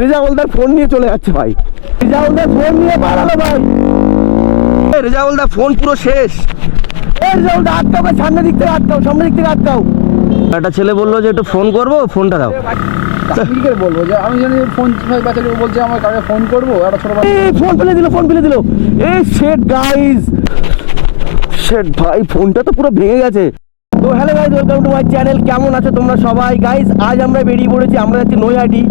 রেজাউলদার phone নিয়ে চলে যাচ্ছে ভাই। রেজাউলদার ফোন নিয়ে পালালো ভাই। রেজাউলদার ফোন পুরো শেষ। এ রেজাউলদার আটকাও ভাই, সামনের দিক থেকে আটকাও সামনের দিক থেকে আটকাও একটা ছেলে বলল যে একটু ফোন করব ফোনটা দাও। বলব? যে আমি জানি ফোন বাচ্চা বলছে আমার কাছে ফোন করব? একটা ছোট ফোন ফেলে দিল ফোন ফেলে দিল। এই শেট গাইস শেট ভাই ফোনটা তো পুরো ভেঙে গেছে। তো hello guys welcome to my channel কেমন আছো তোমরা সবাই? গাইস আজ আমরা বেরিয়ে পড়েছি আমরা যাচ্ছি নৈহাটি।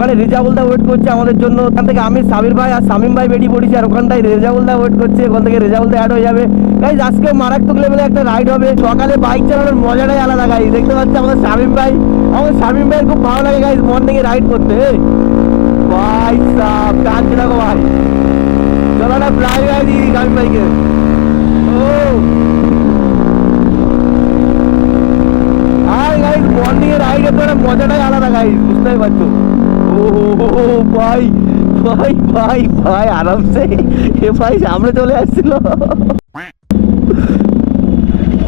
ওখানে রেজাউলদা ওয়েট করছে আমাদের জন্য। ওখান থেকে আমি সাবির ভাই আর সামিম ভাই বেরিয়ে পড়েছি আর ওখানটায় রেজাউলদা ওয়েট করছে। ওখান থেকে রেজাউলদা অ্যাড হয়ে যাবে। গাইস আজকে মারাত্মক লেভেলে একটা রাইড হবে। সকালে বাইক চালানোর মজাটাই আলাদা গাইস দেখতে পাচ্ছি আমাদের সামিম ভাই? আমাদের সামিম ভাই খুব ভালো লাগে গাইস মর্নিং এ রাইড করতে। ভাই সাহ টানছে দেখো ভাই? চলো না ফ্লাই গাই দিই গাড়ি বাইকে ও। আর রাইডের তো মজাটাই আলাদা গাইস বুঝতেই পারছ। ও ভাই ভাই ভাই ভাই, আরামসে, এ ভাই সামনে চলে আসছিল।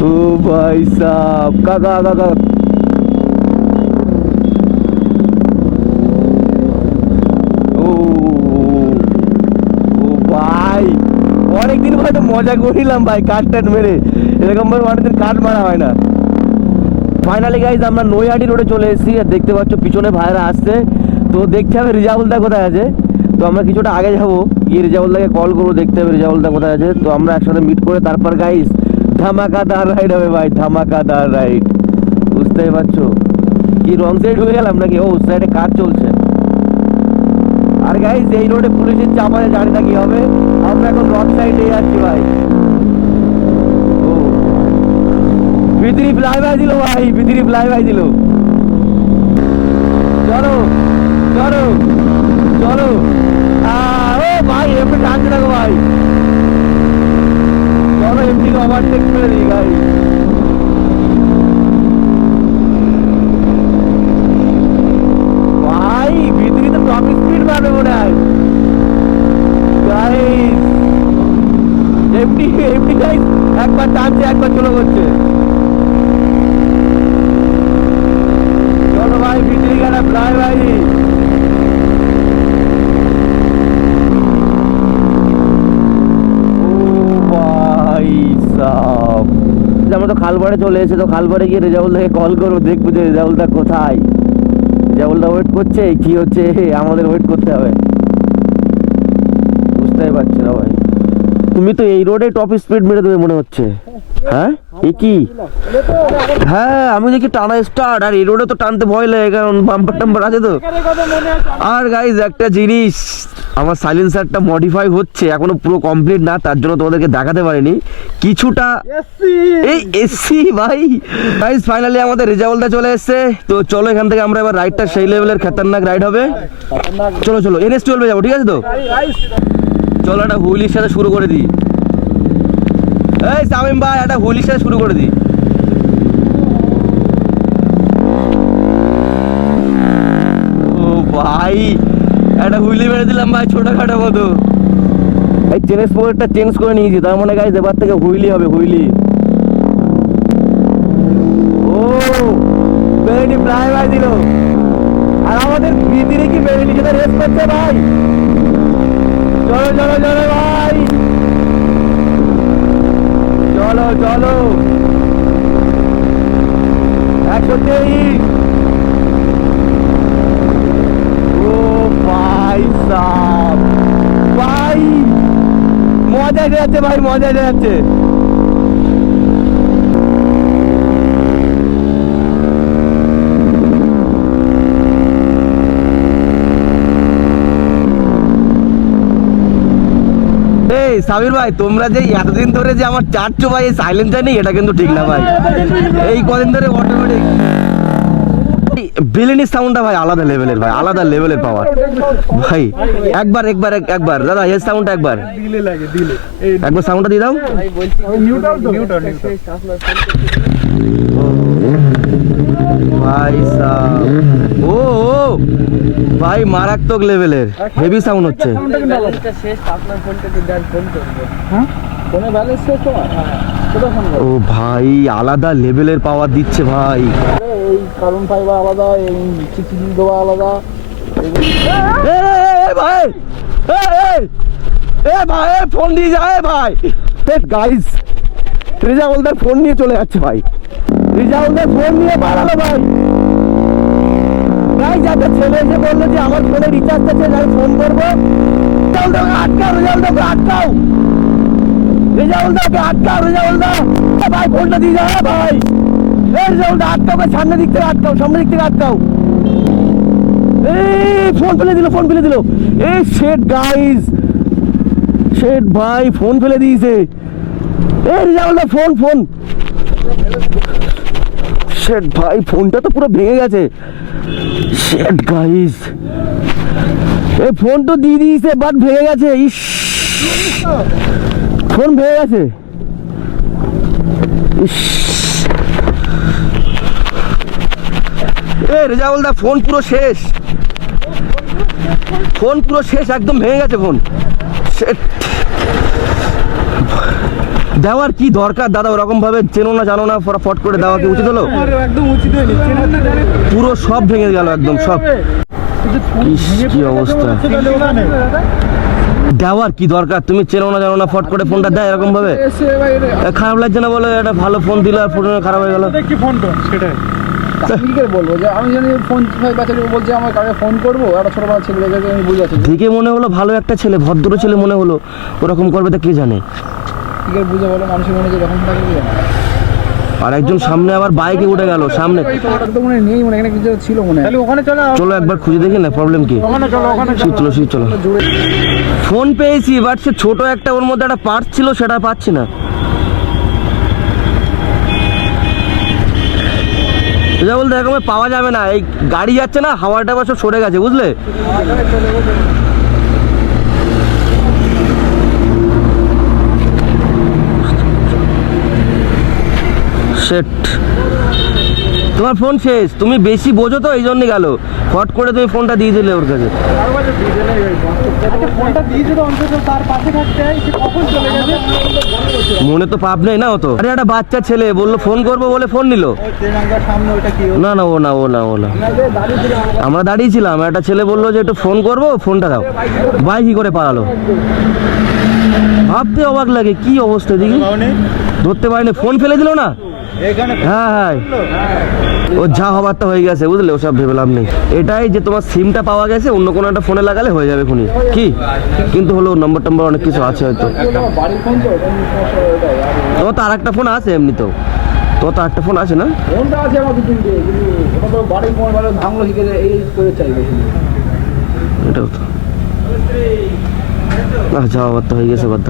ও ভাই সাহ কাকা কাকা অনেকদিন হয়তো মজা করিলাম ভাই কাঠ টাট মেরে। এরকম ভাবে অনেকদিন কাঠ মারা হয় না। ফাইনালি গাইজ আমরা নৈহাটি রোডে চলে এসেছি আর দেখতে পাচ্ছ পিছনে ভাইরা আসছে। তো দেখতে হবে রিজাউলদা কোথায় আছে। তো আমরা কিছুটা আগে যাব, গিয়ে রিজাউলদাকে কল করব, দেখতে হবে রিজাউলদা কোথায় আছে। তো আমরা একসাথে মিট করে তারপর গাইজ ধামাকাদার রাইড হবে ভাই ধামাকাদার রাইড বুঝতেই পারছ? কি রং সাইড ঢুকে গেলাম নাকি? ও সাইডে কাজ চলছে। আর গাইস এই রোডে পুলিশের চাপ আছে, জানি না কি হবে। আমরা এখন রং সাইডে যাচ্ছি ভাই। ও। ভিতরি ফ্লাই বাই দিল ভাই ভিতরি ফ্লাই বাই দিল। চলো। চলো চলো। ও ভাই, এমনি টানছে দেখো ভাই। চলো, এমনি ওভারটেক করে দিই, ভাই। ভাই, ভিতরি তো টপ স্পিড মারবে মনে হয়। এমনি এমনি গাইস একবার টানছে, একবার চলে করছে চলো ভাই, ভিতরি গেলে ফ্লাই ভাই ও ভাই সাব আমরা তো খালপাড়ে চলে এসে তো খালপাড়ে গিয়ে রেজাউলদাকে কল করব, দেখব যে রেজাউলদা কোথায়। রেজাউলদা ওয়েট করছে, কি হচ্ছে? আমাদের ওয়েট করতে হবে। বুঝতেই পারছি না ভাই। তুমি তো এই রোডে টপ স্পিড মেরে দেবে মনে হচ্ছে। হ্যাঁ? এ কি? হ্যাঁ আমি দেখি টানা স্টার্ট আর এই রোডে তো টানতে ভয় লাগে, কারণ বাম্পার টাম্পার আছে তো। আর গাইজ একটা জিনিস, আমার সাইলেন্সারটা মডিফাই হচ্ছে, এখনও পুরো কমপ্লিট না, তার জন্য তোমাদেরকে দেখাতে পারিনি। কিছুটা এই এসি, ভাই। গাইজ ফাইনালি আমাদের রেজাউলটা চলে এসেছে। তো চলো এখান থেকে আমরা এবার রাইডটা সেই লেভেলের খতরনাক রাইড হবে। চলো চলো এনএস টুয়েলভে যাব, ঠিক আছে তো? চলো, একটা হুইলির সাথে শুরু করে দিই। এই সামিম ভাই, একটা হুইলির সাথে শুরু করে দিই। ও ভাই, একটা হুইলি মেরে দিলাম ভাই, ছোটখাটো মতো এই চেনের স্পোর্টটা চেঞ্জ করে নিয়েছি, তার মানে গাইজ এবার থেকে হুইলি হবে, হুইলি। ও বেরেনি প্রায় ভাই দিল। আর আমাদের ভিতরে কি বেরেনি সাথে রেস করছে ভাই? চলো চলো চলো, ভাই। চলো। একশো তেইশ। ও ভাই সাপ ভাই মজা যাচ্ছে ভাই মজা যাচ্ছে। এই সাবির ভাই তোমরা যে এতদিন ধরে যে আমার চারশো ভাই এই সাইলেন্সার নেই এটা কিন্তু ঠিক না ভাই। এই কদিন ধরে অটোমেটিক বিলিনি সাউন্ডটা ভাই আলাদা লেভেলের ভাই আলাদা লেভেলের পাওয়ার ভাই একবার একবার এক- একবার। দাদা এর সাউন্ডটা একবার। দিলে লাগে দিলে একবার সাউন্ডটা দিয়ে দাও নিউট্রাল তো? নিউট্রাল ভাই সাহ। ও ভাই মারাত্মক লেভেলের হেভি সাউন্ড হচ্ছে। ও ভাই, আলাদা লেভেলের পাওয়ার দিচ্ছে ভাই। এই কারণ ফাইবার আলাদা এই দেওয়া আলাদা ভাই, এ ভাই ফোন দিয়ে যায় ভাই। গাইস রেজাউলদার ফোন নিয়ে চলে যাচ্ছে, ভাই। রেজাউলদার ফোন নিয়ে পালালো ভাই। ভাই যাতে ছেলে এসে বলল যে আমার ফোনে রিচার্জ আছে আমি ফোন করব। রেজাউলদাকে আটকাও রেজাউলদাকে আটকাও। রেজাউলদাকে আটকাও রেজাউলদা। এ ভাই ফোনটা দিয়ে যা ভাই। এই রেজাউলদা আটকাও ভাই, সামনের দিক থেকে আটকাও সামনের দিক থেকে আটকাও। এই ফোন ফেলে দিল ফোন ফেলে দিল। এই শেট গাইস শেট ভাই ফোন ফেলে দিয়েছে। এই রেজাউলদা ফোন ফোন শেট ভাই, ফোনটা তো পুরো ভেঙে গেছে। শেট গাইস এই ফোন তো দিয়ে দিয়েছে বাট ভেঙে গেছে, ইস। ফোন ভেঙে গেছে। ইস। এ রেজাউলদা ফোন পুরো শেষ। ফোন পুরো শেষ, একদম ভেঙে গেছে ফোন। Shit. দেওয়ার কি দরকার? দাদা ওরকম ভাবে চেনো না জানো না ফট করে দেওয়া কি উচিত হলো? একদম উচিত হয়নি পুরো সব ভেঙে গেল একদম সব। কি অবস্থা। দেওয়ার কি দরকার? তুমি চেনো না জানো না ফট করে ফোনটা দেয় এরকম ভাবে খারাপ লাগছে না বলো একটা ভালো ফোন দিল আর ফোন খারাপ হয়ে গেল? কি ফোন তো সেটাই বলব? যে আমি জানি ফোন বলছে আমার কাকে ফোন করব একটা ছোট বাচ্চা আমি বুঝাচ্ছি দেখে মনে হলো ভালো একটা ছেলে ভদ্র ছেলে মনে হলো। ওরকম করবে তা কে জানে? কি করে বুঝে বলো মানুষের মনে যে যখন থাকে আর একজন সামনে আবার বাইকে উঠে গেল সামনে। তো মনে নেই মনে এখানে কিছু ছিল মনে হয়। ওখানে চলে। চলো একবার খুঁজে দেখি না প্রবলেম কি? ওখানে চলো ওখানে চলো। শীত চলো। ফোন পেয়েছি বাট সে ছোট একটা ওর মধ্যে একটা পার্ট ছিল সেটা পাচ্ছি না। যা বলতে এরকম পাওয়া যাবে না এই গাড়ি যাচ্ছে না হাওয়াটা বছর সরে গেছে বুঝলে? তোমার ফোন শেষ। তুমি বেশি বোঝো তো, এই জন্যই গেল। ফট করে তুমি ফোনটা দিয়ে দিলে ওর কাছে। মনে তো পাপ নেই না ও তো? আরে একটা বাচ্চা ছেলে, বলল ফোন করব বলে ফোন নিল। না না, ও না ও না ও না। আমরা দাঁড়িয়েছিলাম একটা ছেলে বলল যে একটু ফোন করব ফোনটা দাও। ভাই কি করে পালালো? ভাবতে অবাক লাগে, কি অবস্থা দেখি। ধরতে পারিনি ফোন ফেলে দিল না? হ্যাঁ হ্যাঁ। ও যা হবার তো হয়ে গেছে বুঝলে? ওসব ভেবে লাভ নেই। এটাই যে তোমার সিমটা পাওয়া গেছে অন্য কোনো একটা ফোনে লাগালে হয়ে যাবে ফোনই কি? কিন্তু হলো নম্বর টম্বর অনেক কিছু আছে হয়তো। তো আর একটা ফোন আছে এমনিতেও। তোমার তো আর একটা ফোন আছে না? ফোনটা আছে আমার দু তিনটে কিন্তু বাড়ির ফোন ভালো ভাঙলো শিখে এই করে চাইবে এটাও তো। না যাওয়া বাদ তো হয়ে গেছে বাদ